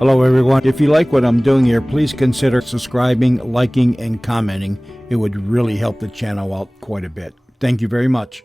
Hello everyone. If you like what I'm doing here, please consider subscribing, liking, and commenting. It would really help the channel out quite a bit. Thank you very much.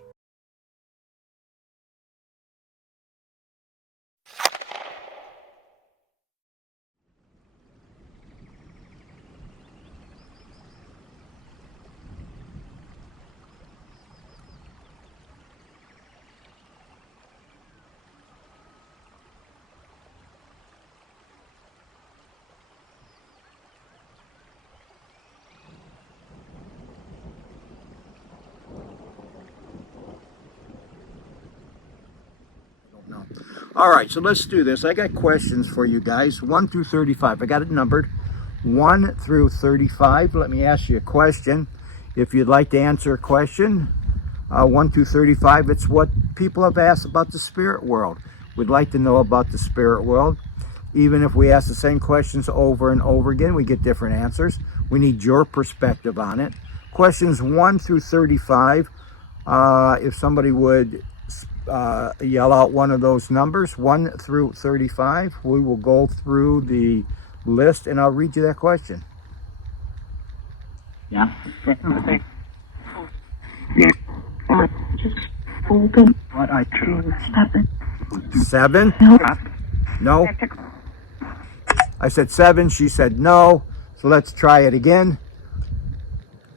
All right, so let's do this. I got questions for you guys, 1 through 35. I got it numbered, 1 through 35. Let me ask you a question. If you'd like to answer a question, 1 through 35, it's what people have asked about the spirit world. We'd like to know about the spirit world. Even if we ask the same questions over and over again, we get different answers. We need your perspective on it. Questions 1 through 35, if somebody would yell out one of those numbers, 1 through 35. We will go through the list and I'll read you that question. Yeah. What I choose. 7? No. I said 7. She said no. So let's try it again.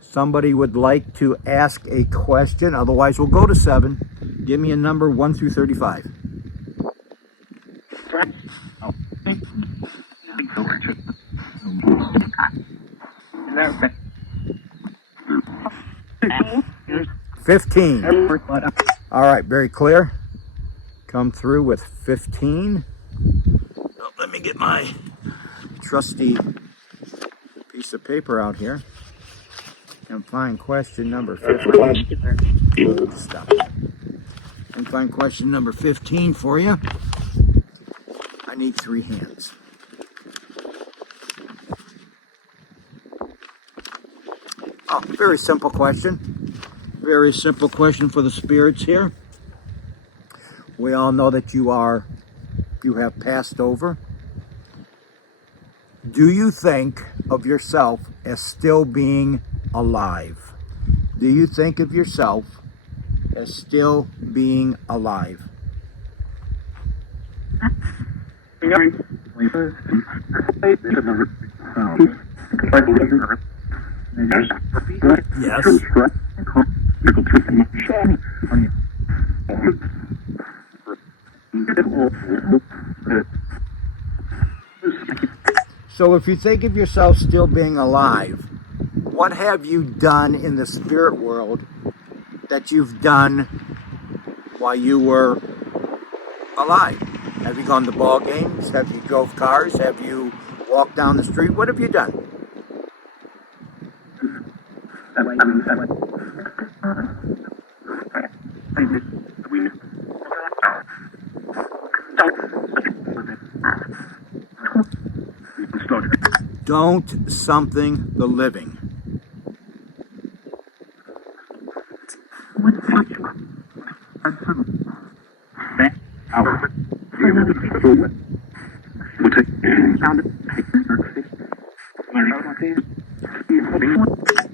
Somebody would like to ask a question. Otherwise, we'll go to 7. Give me a number 1 through 35. Oh. 15. All right, very clear. Come through with 15. Oh, let me get my trusty piece of paper out here and find question number 15. Stop. And find question number 15 for you. I need 3 hands. Oh, very simple question. Very simple question for the spirits here. We all know that you have passed over. Do you think of yourself as still being alive? Do you think of yourself as still being alive? Yes. So if you think of yourself still being alive, what have you done in the spirit world that you've done while you were alive? Have you gone to ball games? Have you drove cars? Have you walked down the street? What have you done? Don't something the living.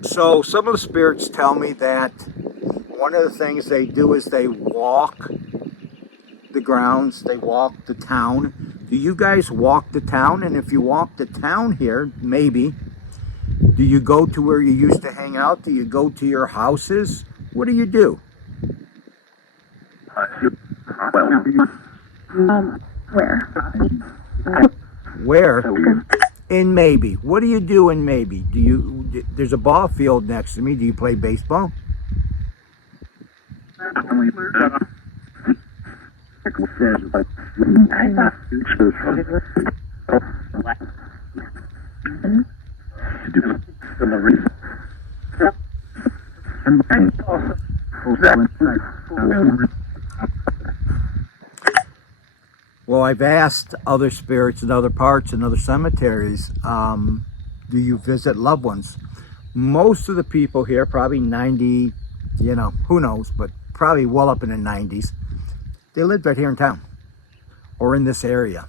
So some of the spirits tell me that one of the things they do is they walk the grounds, they walk the town. Do you guys walk the town? And if you walk the town here, maybe, do you go to where you used to hang out? Do you go to your houses? What do you do? Where? Where? In Maybe. What do you do in Maybe? There's a ball field next to me. Do you play baseball? Well, I've asked other spirits in other parts and other cemeteries, do you visit loved ones? Most of the people here, probably 90, who knows, but probably well up in the 90s, they lived right here in town or in this area.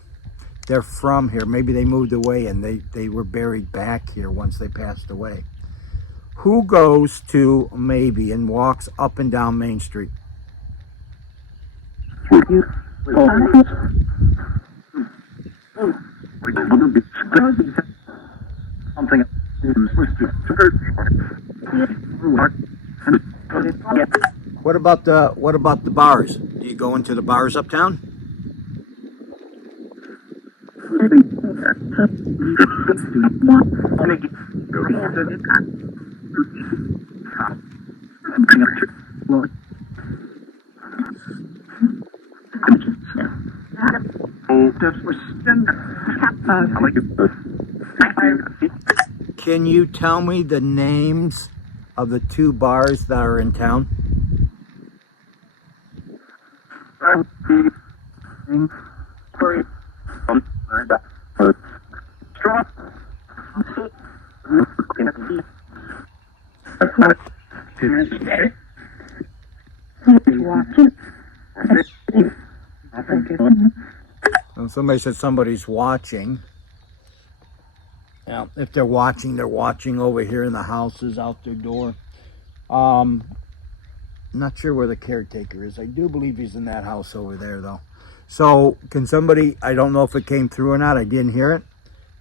they're from here. Maybe they moved away and they were buried back here once they passed away. Who goes to Maybe and walks up and down Main Street? What about the bars? Do you go into the bars uptown? Can you tell me the names of the two bars that are in town? Well, somebody said somebody's watching. Now, if they're watching over here in the houses out their door. Not sure where the caretaker is. I do believe he's in that house over there, though. So, can somebody, I don't know if it came through or not, I didn't hear it.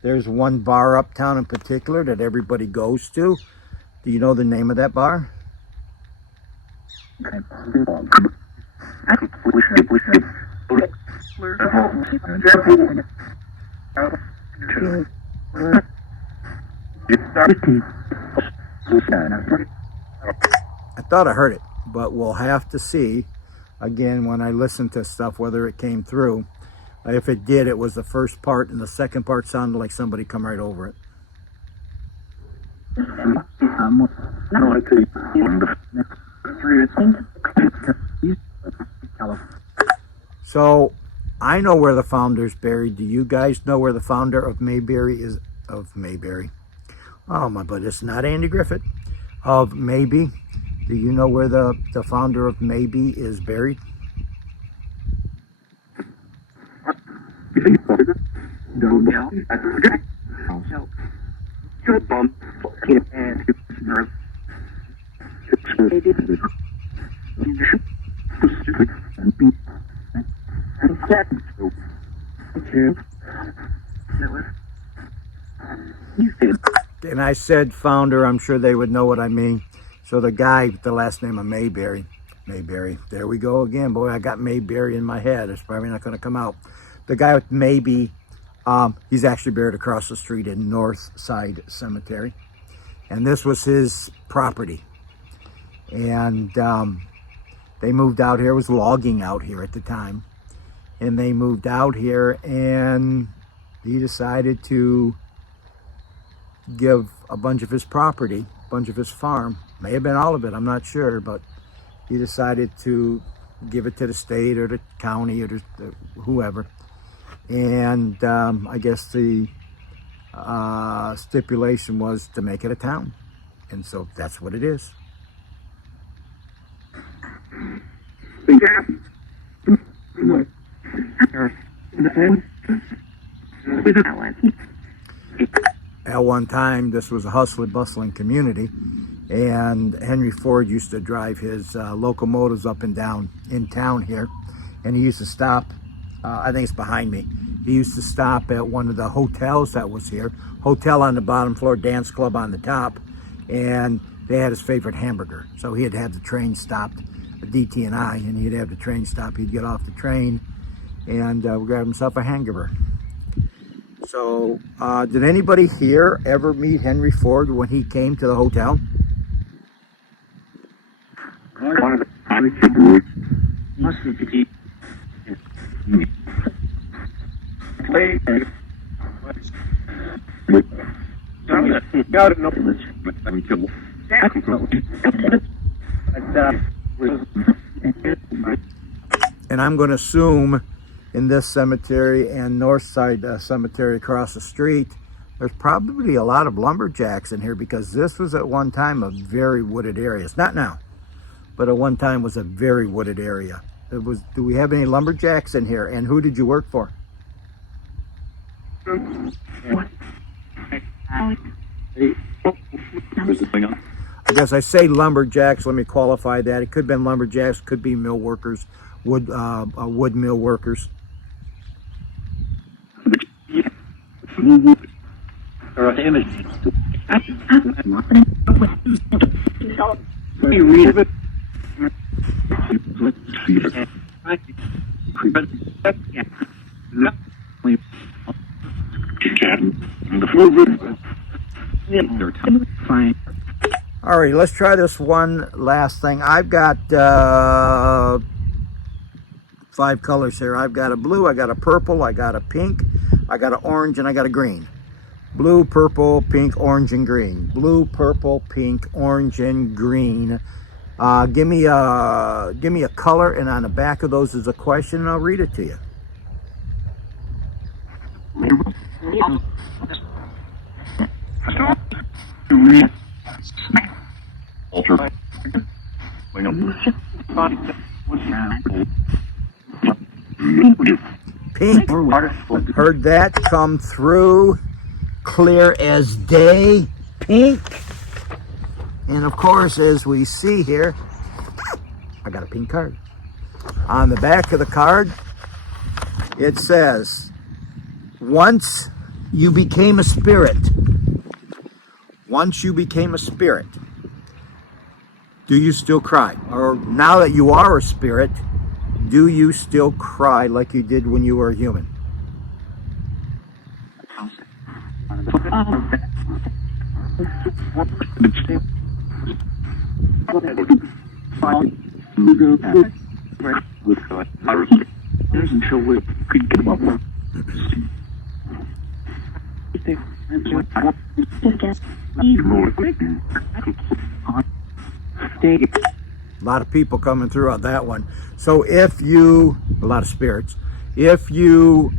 There's one bar uptown in particular that everybody goes to. Do you know the name of that bar? I thought I heard it, but we'll have to see again when I listen to stuff whether it came through. If it did, it was the first part, and the second part sounded like somebody come right over it. So I know where the founder's buried. Do you guys know where the founder of Mayberry is? Of Mayberry. Oh my, but it's not Andy Griffith. Of Maybe. Do you know where the founder of Maybe is buried? And I said founder, I'm sure they would know what I mean. So the guy with the last name of Mayberry, there we go again. Boy, I got Mayberry in my head. It's probably not going to come out. The guy with Maybe, he's actually buried across the street in North Side Cemetery. And this was his property. And they moved out here. It was logging out here at the time. And they moved out here, and he decided to give a bunch of his property, a bunch of his farm, may have been all of it, I'm not sure, but he decided to give it to the state or the county or whoever. And I guess the stipulation was to make it a town. And so that's what it is. At one time, this was a hustling, bustling community, and Henry Ford used to drive his locomotives up and down in town here, and he used to stop, I think it's behind me, he used to stop at one of the hotels that was here, hotel on the bottom floor, dance club on the top, and they had his favorite hamburger, so he'd have the train stopped, the DT&I, and he'd have the train stop, he'd get off the train, and grab himself a hamburger. So, did anybody here ever meet Henry Ford when he came to the hotel? And I'm going to assume in this cemetery and North Side Cemetery across the street, there's probably a lot of lumberjacks in here, because this was at one time a very wooded area. It's not now, but at one time was a very wooded area. Do we have any lumberjacks in here? And who did you work for? I guess I say lumberjacks. Let me qualify that. It could have been lumberjacks, could be mill workers, wood mill workers. All right, let's try this one last thing. I've got 5 colors here. I've got a blue, I got a purple, I got a pink, I got an orange, and I got a green. Blue, purple, pink, orange, and green. Blue, purple, pink, orange, and green. Give me a color, and on the back of those is a question, and I'll read it to you. Pink. Heard that come through clear as day. Pink. And of course, as we see here, I got a pink card. On the back of the card, it says, once you became a spirit, do you still cry? Or now that you are a spirit, do you still cry like you did when you were a human? A lot of people coming through on that one. So if you, a lot of spirits, if you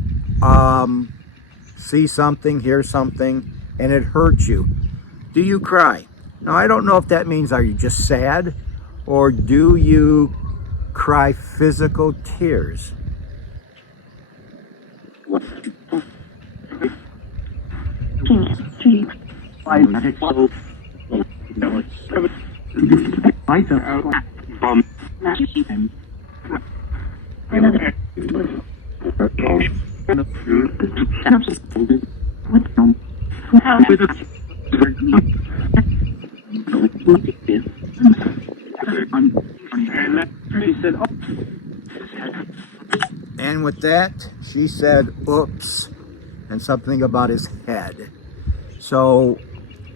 see something, hear something, and it hurts you, do you cry? Now, I don't know if that means, are you just sad, or do you cry physical tears? And with that, she said, oops, and something about his head. So,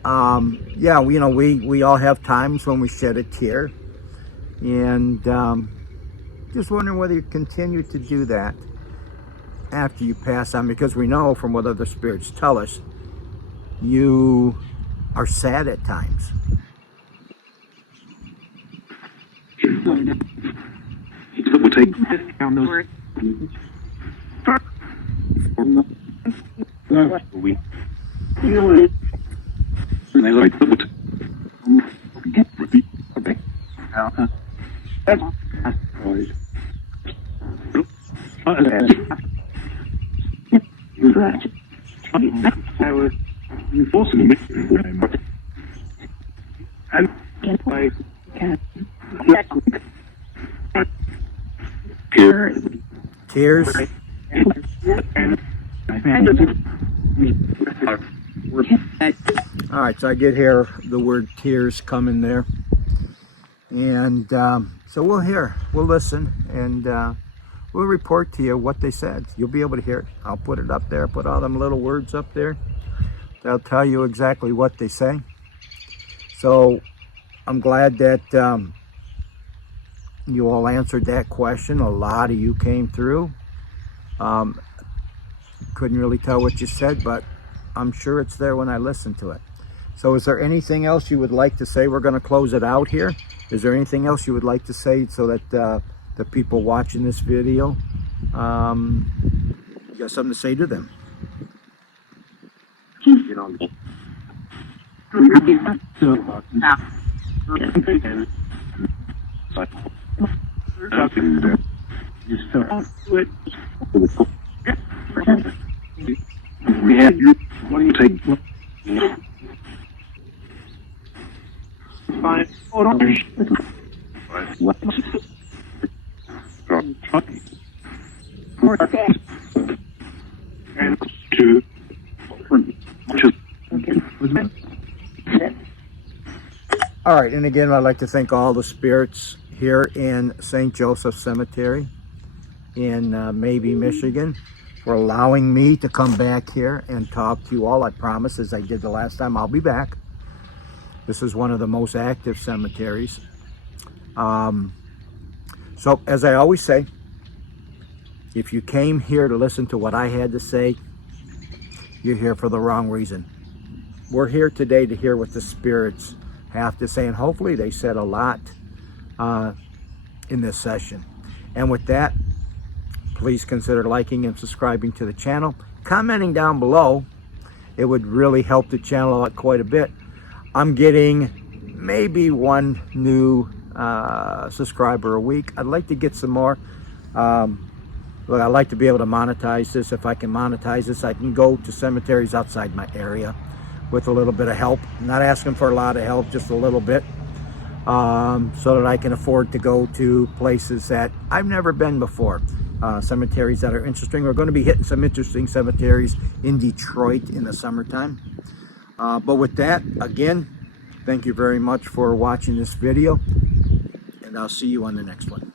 yeah, we all have times when we shed a tear. And just wondering whether you continue to do that after you pass on, because we know from what other spirits tell us, you are sad at times. We'll take down those. Tears. All right, so I get here the word tears coming there, and so we'll listen, and we'll report to you what they said. You'll be able to hear it. I'll put it up there, put all them little words up there. They'll tell you exactly what they say. So I'm glad that you all answered that question. A lot of you came through. Couldn't really tell what you said, but I'm sure it's there when I listen to it. So is there anything else you would like to say? We're going to close it out here. Is there anything else you would like to say so that the people watching this video, you got something to say to them? We have you. What do you take? Fine. Hold on. What? And two. All right, and again, I'd like to thank all the spirits here in St. Joseph Cemetery in Maybe, Michigan, for allowing me to come back here and talk to you all. I promise, as I did the last time, I'll be back. This is one of the most active cemeteries. So, as I always say, if you came here to listen to what I had to say, you're here for the wrong reason. We're here today to hear what the spirits have to say, and hopefully they said a lot in this session. And with that, please consider liking and subscribing to the channel, commenting down below. It would really help the channel out quite a bit. I'm getting maybe one new subscriber a week. I'd like to get some more. Look, I'd like to be able to monetize this. If I can monetize this, I can go to cemeteries outside my area with a little bit of help. I'm not asking for a lot of help, just a little bit, so that I can afford to go to places that I've never been before. Cemeteries that are interesting. We're going to be hitting some interesting cemeteries in Detroit in the summertime. But with that, again, thank you very much for watching this video, and I'll see you on the next one.